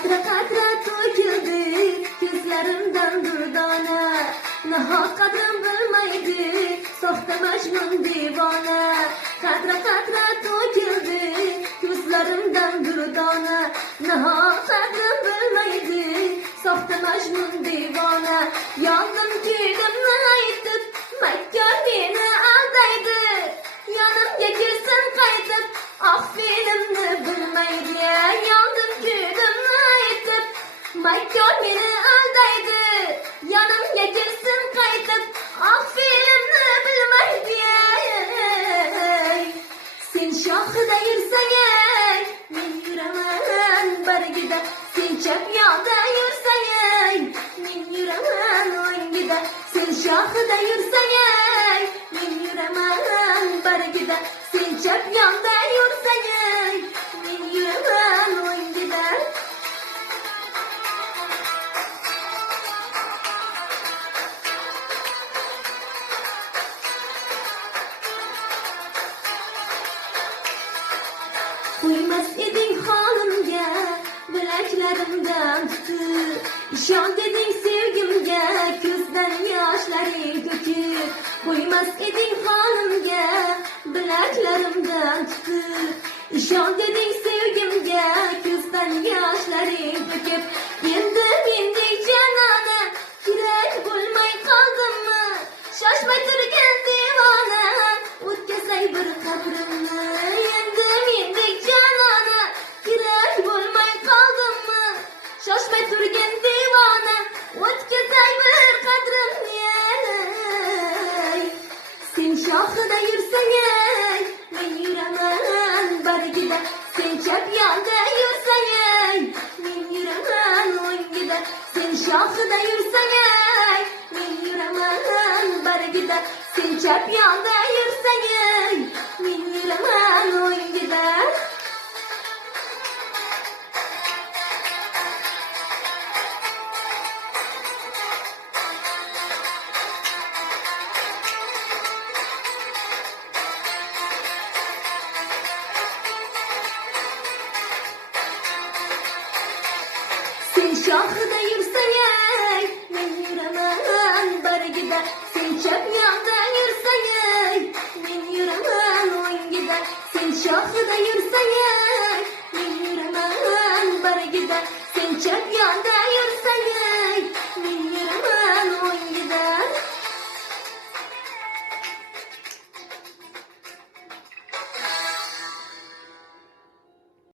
Qatra qatra to'kildi ko'zlarimdan durdona, nahot qadrim bilmaydi soxta majnun devona. Qatra qatra to'kildi ko'zlarimdan durdona, nahot qadrim bilmaydi soxta majnun devona. Yondim kuydim aytib makkor meni aldaydi, yonimga kelsin qaytib ah fe'limni bilmaydi. Yondim kuydim aytib makkor meni aldaydi, yonimga kelsin qaytib ah fe'limni bilmaydi. Sen shoxida yursang men yuraman bargida, sen chap yoqda yursang men yuraman o'ngida. Sen shoxida yursang men yuraman bargida, sen chap yoqda yursang men yuraman o'ngida. Qo'ymas eding holimga bilaklarimdan tutib, ishon deding sevgimga ko'zdan yoshlaring to'kib. Qo'ymas eding holimga bilaklarimdan tutib, ishon deding sevgimga ko'zdan yoshlaring to'kib. Endi mendek janona kerak bo'lmay qoldimmi? Shoshmay turgan devona o'tkazay bir qabrimni. Endi mendek janona kerak bo'lmay qoldimmi? Shoshmay turgan devona o'tkazay bir qadrimni. Sen shoxida yursang men yuraman bargida, sen chap yoqda yursang men yuraman o'ngida. Sen shoxida yursang men yuraman bargida, sen chap yoqda yursang men yuraman o'ngida. Sen shoxida yursang men yuraman bargida, sen chap yoqda yursang men yuraman o'ngida. Sen shoxida yursang men yuraman bargida, sen chap